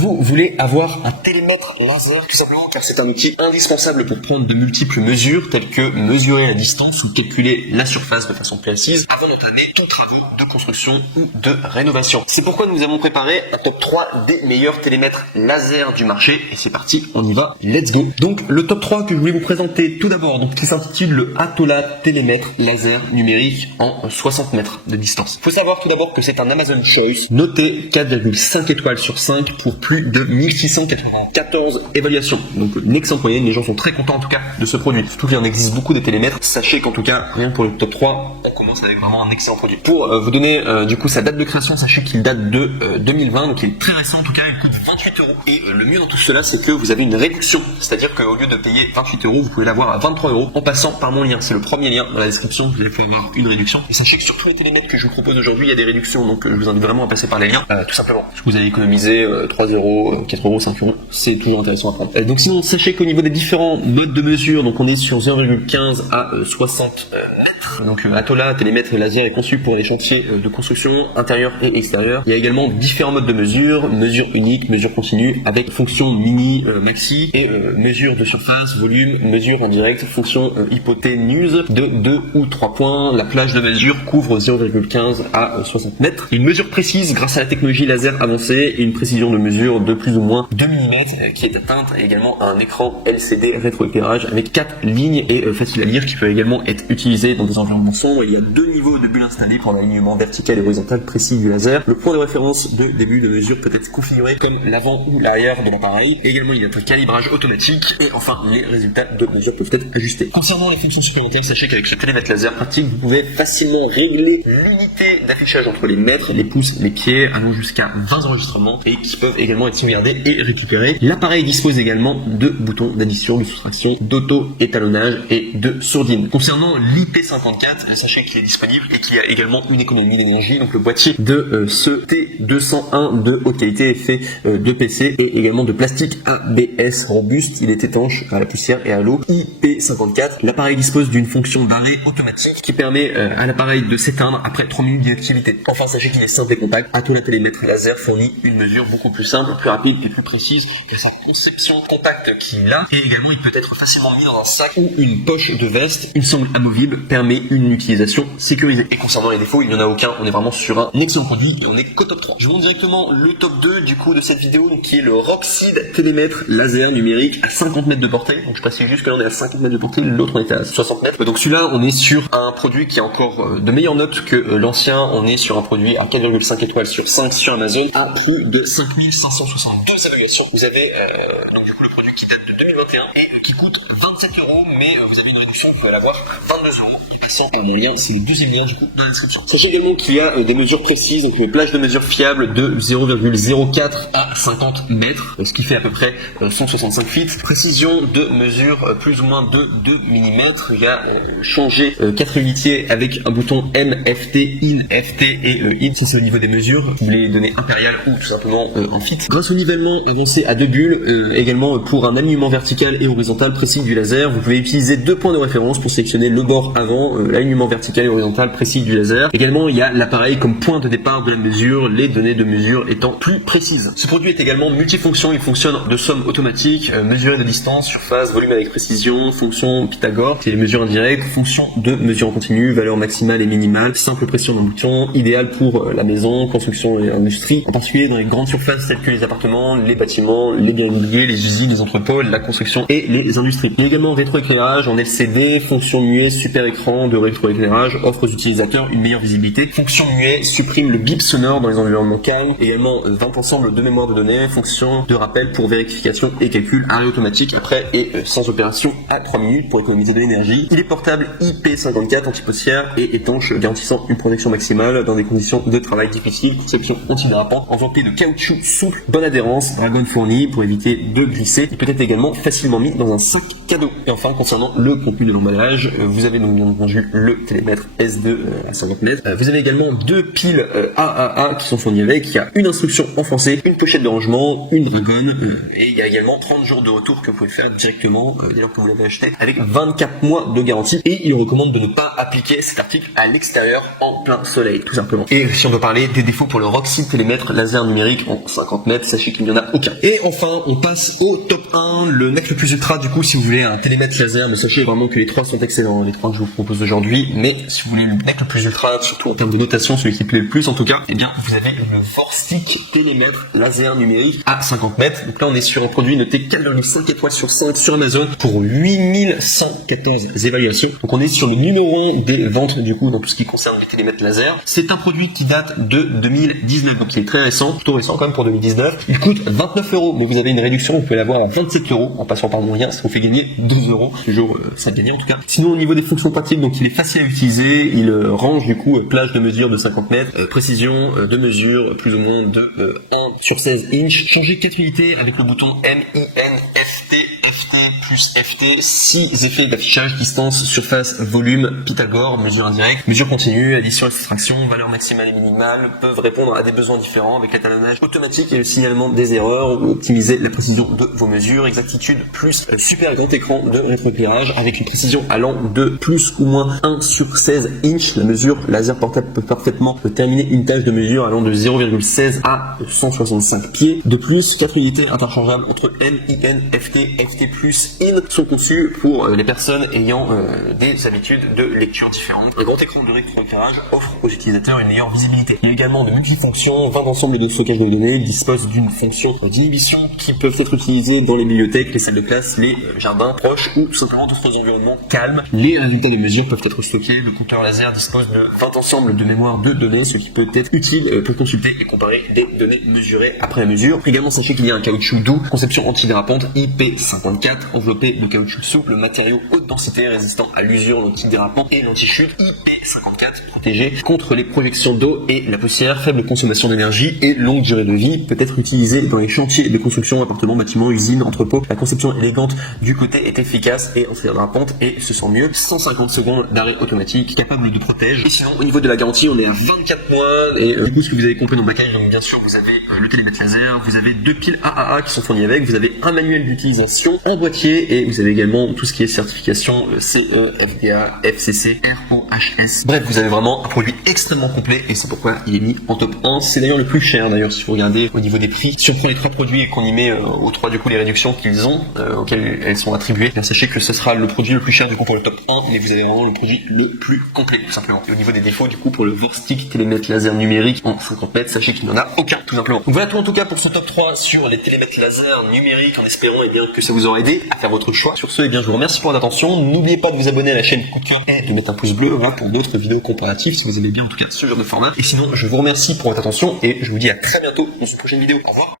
Vous voulez avoir un télémètre laser tout simplement car c'est un outil indispensable pour prendre de multiples mesures telles que mesurer la distance ou calculer la surface de façon précise avant d'entamer tous travaux de construction ou de rénovation. C'est pourquoi nous avons préparé un top 3 des meilleurs télémètres laser du marché et c'est parti, on y va, let's go. Donc le top 3 que je voulais vous présenter tout d'abord, donc qui s'intitule le Atola télémètre laser numérique en 60 mètres de distance. Il faut savoir tout d'abord que c'est un Amazon Choice noté 4,5 étoiles sur 5 pour plus de 1694 évaluations. Donc une excellente moyenne, les gens sont très contents en tout cas de ce produit. Surtout qu'il en existe beaucoup des télémètres. Sachez qu'en tout cas, rien que pour le top 3, on commence avec vraiment un excellent produit. Pour vous donner du coup sa date de création, sachez qu'il date de 2020, donc il est très récent en tout cas, il coûte 28 €. Et le mieux dans tout cela, c'est que vous avez une réduction. C'est-à-dire qu'au lieu de payer 28 €, vous pouvez l'avoir à 23 € en passant par mon lien. C'est le premier lien dans la description, vous allez pouvoir avoir une réduction. Et sachez que sur tous les télémètres que je vous propose aujourd'hui, il y a des réductions, donc je vous invite vraiment à passer par les liens, tout simplement. Parce que vous allez économiser 3 €, 4 €, 5 €, c'est toujours intéressant à prendre. Donc sinon, sachez qu'au niveau des différents modes de mesure, donc on est sur 0,15 à 60 mètres. Donc Atola télémètre laser est conçu pour les chantiers de construction intérieur et extérieur. Il y a également différents modes de mesure unique, mesure continue, avec fonction mini, maxi, et mesure de surface, volume, mesure en direct, fonction hypoténuse de 2 ou 3 points. La plage de mesure couvre 0,15 à 60 mètres. Une mesure précise grâce à la technologie laser avancée et une précision de mesure de plus ou moins 2 mm qui est atteinte, et également un écran LCD rétroéclairage avec 4 lignes et facile à lire qui peut également être utilisé dans des environnements sombres. Il y a 2 niveaux de bulles installés pour l'alignement vertical et horizontal précis du laser. Le point de référence de début de mesure peut être configuré comme l'avant ou l'arrière de l'appareil. Également, il y a un calibrage automatique et enfin, les résultats de mesure peuvent être ajustés. Concernant les fonctions supplémentaires, sachez qu'avec ce télémètre laser pratique, vous pouvez facilement régler l'unité d'affichage entre les mètres, les pouces, les pieds, allant jusqu'à 20 enregistrements et qui peuvent également être sauvegardés et récupérés. L'appareil dispose également de boutons d'addition, de soustraction, d'auto-étalonnage et de sourdine. Concernant l'IP54, sachez qu'il est disponible et qu'il y a également une économie d'énergie. Donc le boîtier de ce T201 de haute qualité est fait de PC et également de plastique ABS robuste. Il est étanche à la poussière et à l'eau. IP54, l'appareil dispose d'une fonction d'arrêt automatique qui permet à l'appareil de s'éteindre après 3 minutes d'inactivité. Enfin, sachez qu'il est simple et compact. Atola télémètre laser fournit une mesure beaucoup plus simple, plus rapide et plus précise que sa conception compacte qu'il a. Et également, il peut être facilement mis dans un sac ou une poche de veste. Une sangle amovible permet une utilisation sécurisée. Et concernant les défauts, il n'y en a aucun. On est vraiment sur un excellent produit et on est qu'au top 3. Je vous montre directement le top 2 du coup de cette vidéo, donc, qui est le Roxide télémètre laser numérique à 50 mètres de portée. Donc je précise juste que là on est à 50 mètres de portée, l'autre on était à 60 mètres. Donc celui-là on est sur un produit qui a encore de meilleures notes que l'ancien. On est sur un produit à 4,5 étoiles sur 5 sur Amazon à plus de 5562 évaluations. Vous avez donc du coup le produit qui date de 2021 et qui coûte 27 €, mais vous avez une réduction, vous pouvez l'avoir à 22 € en passant par mon lien, c'est le deuxième lien du coup dans la description. Sachez également qu'il y a des mesures précises, donc une plage de mesure fiable de 0,04 à 50 mètres, ce qui fait à peu près 165 feet. Précision de mesure plus ou moins de 2 mm. Il y a changé 4 unitiers avec un bouton MFT, IN, FT et IN, si c'est au niveau des mesures. Vous les données impériales ou tout simplement en feet. Grâce au nivellement avancé à 2 bulles, également pour un alignement vertical et horizontal précis du laser, vous pouvez utiliser 2 points de référence pour sélectionner le bord avant, l'alignement vertical et horizontal précis du laser. Également, il y a l'appareil comme point de départ de la mesure, les données de mesure étant plus précises. Ce produit est également multifonction, il fonctionne de somme automatique, mesurer de distance, surface, volume avec précision, fonction Pythagore, qui est les mesures indirectes, fonction de mesure en continu, valeur maximale et minimale, simple pression d'un bouton, idéal pour la maison, construction et industrie, en particulier dans les grandes surfaces telles que les appartements, les bâtiments, les biens immobiliers, les usines, les entrepôts, la construction et les industries. Il y a également rétroéclairage en LCD, fonction muet, super écran de rétroéclairage, offre aux utilisateurs une meilleure visibilité. Fonction muet supprime le bip sonore dans les environnements calmes. Également 20 ensemble de mémoire de données, fonction de rappel pour vérification et calcul, arrêt automatique après et sans opération à 3 minutes pour économiser de l'énergie. Il est portable IP54 anti-poussière et étanche, garantissant une protection maximale dans des conditions de travail difficiles. Conception antidérapante, enveloppé de caoutchouc souple, bonne adhérence, dragon fourni pour éviter de glisser. Il peut être également facilement mis dans un sac cadeau. Et enfin, concernant le contenu de l'emballage, vous avez donc bien entendu le télémètre S2 à 50 mètres. Vous avez également deux piles AAA qui sont fournies avec. Il y a une instruction en français, une pochette de rangement, une dragonne et il y a également 30 jours de retour que vous pouvez faire directement dès lors que vous l'avez acheté avec 24 mois de garantie. Et il recommande de ne pas appliquer cet article à l'extérieur en plein soleil, tout simplement. Et si on veut parler des défauts pour le Roxy télémètre laser numérique en 50 mètres, sachez qu'il n'y en a aucun. Et enfin, on passe au top 1, le NEC le plus ultra. Du coup, si vous voulez un télémètre laser, mais sachez vraiment que les trois sont excellents, les trois que je vous propose aujourd'hui. Mais si vous voulez le NEC le plus ultra, surtout en termes de notation, celui qui plaît le plus en tout cas, eh bien, vous avez le Vorstick télémètre laser numérique à 50 mètres. Donc là, on est sur un produit noté 4,5 étoiles sur 5 sur Amazon pour 8114 évaluations. Donc on est sur le numéro 1 des ventes du coup dans tout ce qui concerne les télémètres laser. C'est un produit qui date de 2019, donc il est très récent, plutôt récent quand même pour 2019. Il coûte 29 €, mais vous avez une réduction, vous pouvez l'avoir à 27 € en passant par mon lien, ça vous fait gagner 2 €, toujours ça gagner en tout cas. Sinon au niveau des fonctions pratiques, donc il est facile à utiliser, il range du coup plage de mesure de 50 mètres, précision de mesure plus ou moins de 1 sur 16 inch, changer 4 unités avec le bouton MINFT, FT plus FT, 6 effets d'affichage, distance, surface, volume, Pythagore, mesure indirecte, mesure continue, addition et soustraction, valeur maximale et minimale, peuvent répondre à des besoins différents avec l'étalonnage automatique et le signalement des erreurs, ou optimiser la précision de vos mesures, exactitude plus super grand écran de rétroéclairage avec une précision allant de plus ou moins 1 sur 16 inch. La mesure laser portable peut parfaitement terminer une tâche de mesure allant de 0,16 à 165 pieds. De plus, 4 unités interchangeables entre MIN, FT, FT plus IN sont conçues pour les personnes ayant des habitudes de lecture différentes. Un grand écran de rétroéclairage offre aux utilisateurs une meilleure visibilité. Il y a également de multifonctions, 20 ensembles de stockage de données, dispose d'une fonction d'inhibition qui peuvent être utilisées dans les bibliothèques, les salles de classe, les jardins proches ou tout simplement d'autres environnements calmes. Les résultats des mesures peuvent être stockés. Le compteur laser dispose de 20 ensembles de mémoire de données, ce qui peut être utile pour consulter et comparer des données mesurées après la mesure. Également, sachez qu'il y a un caoutchouc doux, conception antidérapante IP54, enveloppé de caoutchouc souple, matériau haute densité résistant à l'usure, l'antidérapant et l'anti-chute. IP54 protégé contre les projections d'eau et la poussière, faible consommation d'énergie et longue durée de vie, peut être utilisé dans les chantiers de construction, appartements, bâtiments, usines, entrepôts. La conception élégante du côté est efficace et antidérapante et se sent mieux. 150 secondes d'arrêt automatique, capable de protéger. Et sinon, au niveau de la garantie, on est à 24 mois et du coup, ce que vous avez compris dans ma cahier, donc bien sûr, vous avez le télémètre laser, vous avez deux piles AAA qui sont fournies avec, vous avez un manuel d'utilisation, un boîtier et vous avez également tout ce qui est certification CE, FDA, FCC, ROHS. Bref, vous avez vraiment un produit extrêmement complet et c'est pourquoi il est mis en top 1. C'est d'ailleurs le plus cher d'ailleurs si vous regardez au niveau des prix. Si on prend les trois produits et qu'on y met aux trois du coup les réductions qu'ils ont, auxquelles elles sont attribuées, bien sachez que ce sera le produit le plus cher du coup pour le top 1, mais vous avez vraiment le produit le plus complet tout simplement. Et au niveau des défauts du coup pour le Vorstick télémètre laser numérique en 50 mètres, sachez qu'il n'y en a aucun tout simplement. Donc voilà tout en tout cas pour ce top 3 sur les télémètres laser numériques, en espérant bien que ça vous aura aidé à faire votre choix. Sur ce, bien je vous remercie pour votre attention. N'oubliez pas de vous abonner à la chaîne Coup de Cœur et de mettre un pouce bleu pour d'autres vidéos comparatives si vous aimez bien en tout cas ce genre de format. Et sinon, je vous remercie pour votre attention et je vous dis à très bientôt dans une prochaine vidéo. Au revoir.